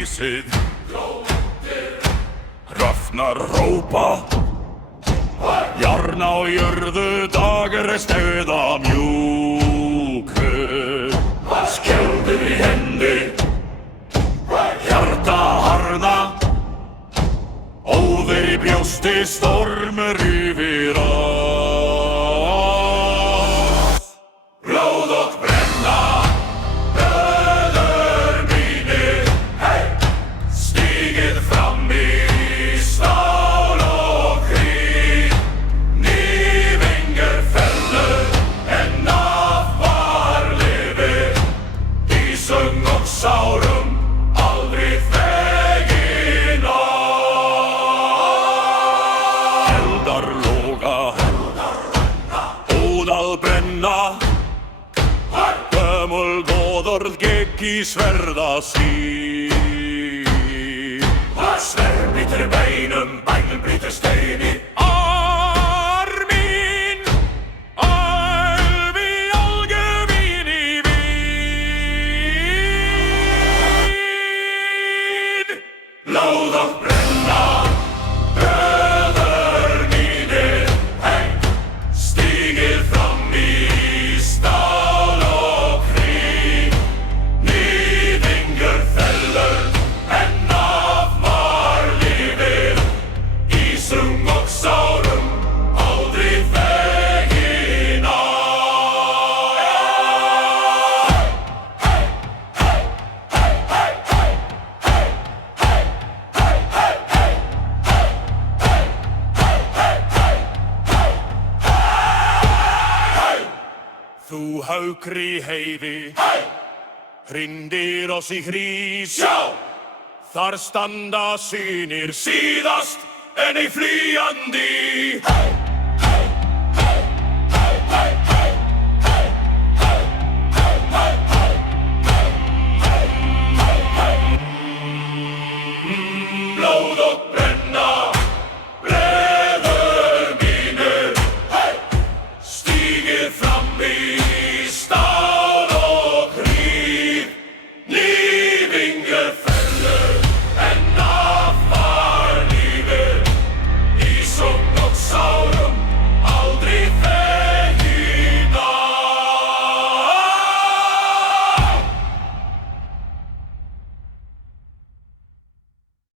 flísið. Hrafnar hrópa, jarna á jörðu, dagur stauða mjúku. Skjöldur í hendi, hjarta harða, óður í brjósti, stormur yfir oss. Blóð og brenna, bröður mínir, hey! Stigið fram í stál og kríg. Nývingur fellur, en nafar lifir. Í söng og sárum, aldrei þegin oss. Eldar loga, óðað brenna, gömul goðorð gekk í sverða sín. Sverð brýtur beinum, bænum brýtur steini. Armin, alvi algevin í vín. Blóð og brenna, bröður mínir, hey! Stigið fram í stál og kríg. Nývingur fellur, en nafar lifir. Í söng og sárum, aldrei þegin oss. Þú haukri heiði, hrindir oss í hrís. Sjá! Þar standa synir síðast en ei flýjandi.